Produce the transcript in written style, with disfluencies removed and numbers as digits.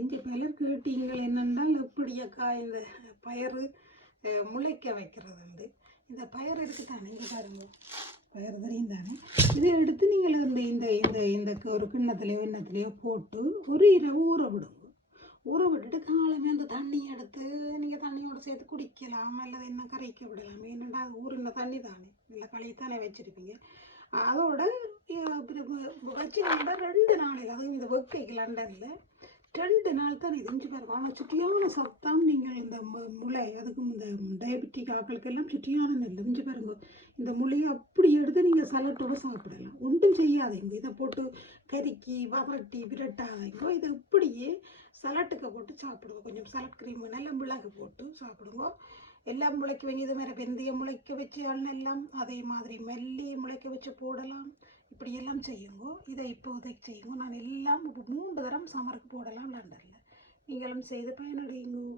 இங்கே பலர் கேட்டீங்கள் என்னென்றால் எப்படியக்கா இந்த பயறு முளைக்க வைக்கிறதுண்டு. இந்த பயறு இருக்குதானே, இங்கே பாருங்க, பயறு தெரியும் தானே. இதை எடுத்து நீங்கள் இந்த இந்த இந்த இந்த ஒரு கிண்ணத்துலேயோ போட்டு ஒரு இரவு ஊற விடுங்க. ஊற விட்டுட்டு காலமே அந்த தண்ணியை எடுத்து நீங்கள் தண்ணியோடு சேர்த்து குடிக்கலாம், அல்லது என்ன கரைக்க விடலாம். ஏன்னா அது ஊறின தண்ணி தானே, இல்லை கழித்தானே வச்சுருப்பீங்க. அதோட வச்சுக்கிட்ட 2 நாளைக்கு, அதுவும் இந்த வெக்கைக்கு லண்டனில் 2 நாள் தான் இது. இஞ்சி பாருங்க, ஆனால் சுட்டியான சத்தம். நீங்கள் இந்த முளை, அதுக்கும் இந்த டயபெட்டிக் ஆக்களுக்கெல்லாம் சுட்டியான நெல். இஞ்சி பாருங்க, இந்த முளையை அப்படி எடுத்து நீங்கள் சலட்டோடு சாப்பிடலாம். ஒன்றும் செய்யாதீங்க, இதை போட்டு கறிக்கி வதட்டி விரட்டாதீங்க. இதை இப்படியே சலட்டுக்கு போட்டு சாப்பிடுவோம். கொஞ்சம் சலட் க்ரீம் நல்ல மிளகு போட்டு சாப்பிடுவோம். எல்லாம் முளைக்க வேண்டியது மாதிரி வெந்தயம் முளைக்க வச்சு எல்லாம் அதே மாதிரி மல்லி முளைக்க வச்சு போடலாம். இப்படி எல்லாம் செய்யுங்க. இதை இப்போதைக்கு செய்யுங்க. நான் எல்லாம் 3 தரம் சமருக்கு போடலாம் லண்டனில். நீங்களும் செய்து பயனடையுங்க.